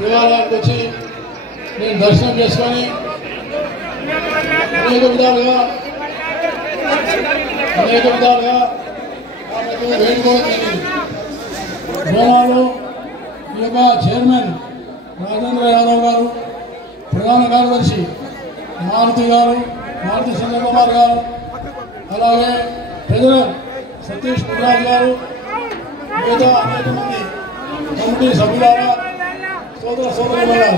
దేవాలయానికి వచ్చి నేను దర్శనం చేసుకొని అనేక విధాలుగా వేడుకోవడం జరిగింది. బోనాలు ఈ యొక్క చైర్మన్ రాజేంద్ర యాదవ్ గారు, ప్రధాన కార్యదర్శి మారుతి గారు, మారుతి చంద్రకుమార్ గారు, అలాగే ప్రెసిడెంట్ సతీష్ పురాజ్ గారు, మిగతా అనేక మంది కమిటీ సభ్యులారా, సోదర సోదరులారా,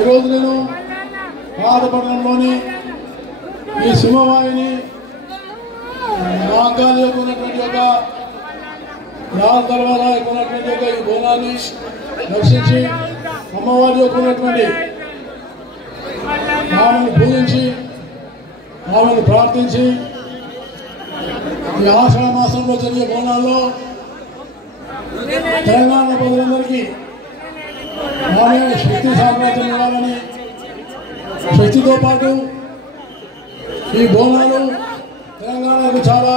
ఈరోజు నేను పాతపట్నంలోని ఈ సింహవాహిని మహాకాళి యొక్క ఉన్నటువంటి యొక్క లాల్ దర్వాజా యొక్క ఉన్నటువంటి యొక్క ఈ బోనాన్ని దర్శించి అమ్మవారి యొక్క ఉన్నటువంటి ఆమెను పూజించి ఆమెను ప్రార్థించి ఈ ఆషాఢ మాసంలో జరిగే బోనాల్లో తెలంగాణ ప్రజలందరికీ ఆమె శక్తి సామ్రాజ్యం ఇవ్వాలని, శక్తితో పాటు ఈ బోనాలు తెలంగాణకు చాలా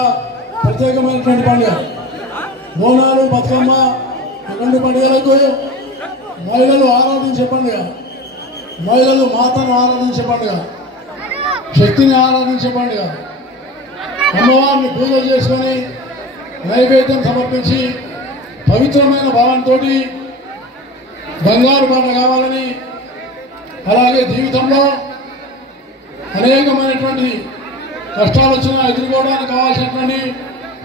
ప్రత్యేకమైనటువంటి పండుగ. బోనాలు, బతుకమ్మ రెండు పండుగలకు మహిళలు ఆరాధించే పండుగ, మహిళలు మాతను ఆరాధించే పండుగ, శక్తిని ఆరాధించే పండుగ. అమ్మవారిని పూజ చేసుకొని నైవేద్యం సమర్పించి పవిత్రమైన భావంతో బంగారు బాట కావాలని, అలాగే జీవితంలో అనేకమైనటువంటి కష్టాలు వచ్చినా ఎదుర్కోవడానికి కావాల్సినటువంటి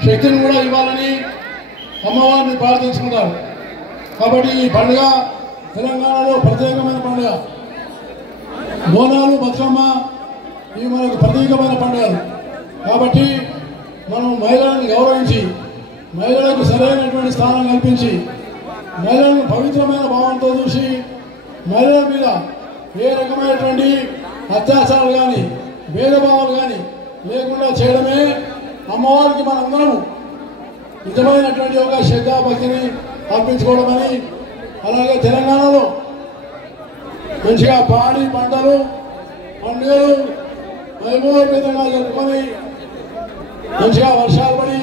శక్తిని కూడా ఇవ్వాలని అమ్మవారిని ప్రార్థించుకుంటారు. కాబట్టి ఈ పండుగ తెలంగాణలో ప్రత్యేకమైన పండుగ. బోనాలు, బతుకమ్మ ఇవి మనకు ప్రత్యేకమైన పండుగలు. కాబట్టి మనం మహిళలను గౌరవించి, మహిళలకు సరైనటువంటి స్థానం కల్పించి, మహిళలను పవిత్రమైన భావంతో చూసి, మహిళల మీద ఏ రకమైనటువంటి అత్యాచారాలు కానీ భేదభావాలు కానీ లేకుండా చేయడమే అమ్మవారికి మనందరము నిజమైనటువంటి ఒక శ్రద్ధాభక్తిని అర్పించుకోవడమని, అలాగే తెలంగాణలో మంచిగా పాడి పంటలు పండుగలు వైభవపేతంగా జరుపుకొని మంచిగా వర్షాలు పడి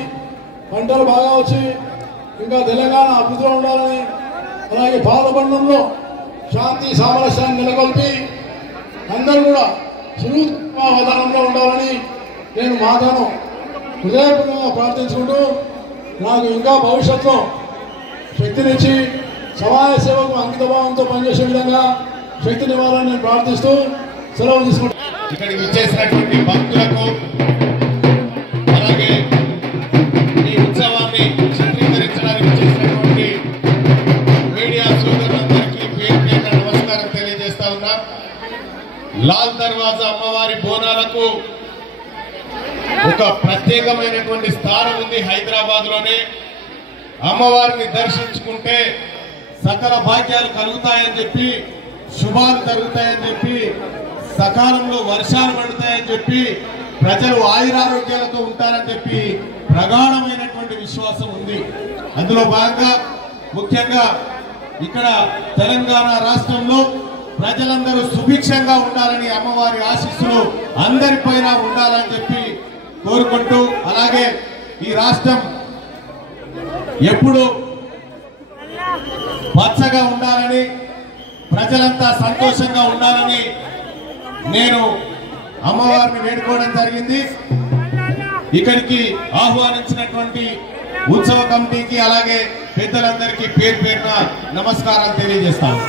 పంటలు బాగా వచ్చి ఇంకా తెలంగాణ అభివృద్ధిలో ఉండాలని, అలాగే పాలబంధంలో శాంతి సామరస్యాన్ని నెలకొల్పి అందరూ కూడా సురూపవధానంలో ఉండాలని నేను మాతను హృదయపూర్వకంగా ప్రార్థించుకుంటూ నాకు ఇంకా భవిష్యత్తులో శక్తినిచ్చి సమాజ సేవకు అంకితభావంతో పనిచేసే విధంగా శక్తినివ్వాలని నేను ప్రార్థిస్తూ సెలవు తీసుకుంటాను. ఇక్కడికి విచ్చేసినటువంటి భక్తులకు, అలాగే ఈ ఉత్సవాన్ని చిత్రీకరించడానికి చేసినటువంటి మీడియా సోదరులందరికీ పేరు పేరున నమస్కారం తెలియజేస్తా ఉన్నా. లాల్ దర్వాజా అమ్మవారి బోనాలకు ఒక ప్రత్యేకమైనటువంటి స్థానం ఉంది హైదరాబాద్ లోనే. అమ్మవారిని దర్శించుకుంటే సకల భాగ్యాలు కలుగుతాయని చెప్పి, శుభాలు జరుగుతాయని చెప్పి, సకాలంలో వర్షాలు పడతాయని చెప్పి, ప్రజలు ఆయురారోగ్యాలతో ఉంటారని చెప్పి ప్రగాఢమైనటువంటి విశ్వాసం ఉంది. అందులో భాగంగా ముఖ్యంగా ఇక్కడ తెలంగాణ రాష్ట్రంలో ప్రజలందరూ సుభిక్షంగా ఉండాలని, అమ్మవారి ఆశీస్సులు అందరిపైన ఉండాలని చెప్పి కోరుకుంటూ, అలాగే ఈ రాష్ట్రం ఎప్పుడు పచ్చగా ఉండాలని, ప్రజలంతా సంతోషంగా ఉండాలని నేను అమ్మవారిని వేడుకోవడం జరిగింది. ఇక్కడికి ఆహ్వానించినటువంటి ఉత్సవ కమిటీకి అలాగే పెద్దలందరికీ పేరు పేరున నమస్కారాలు తెలియజేస్తాను.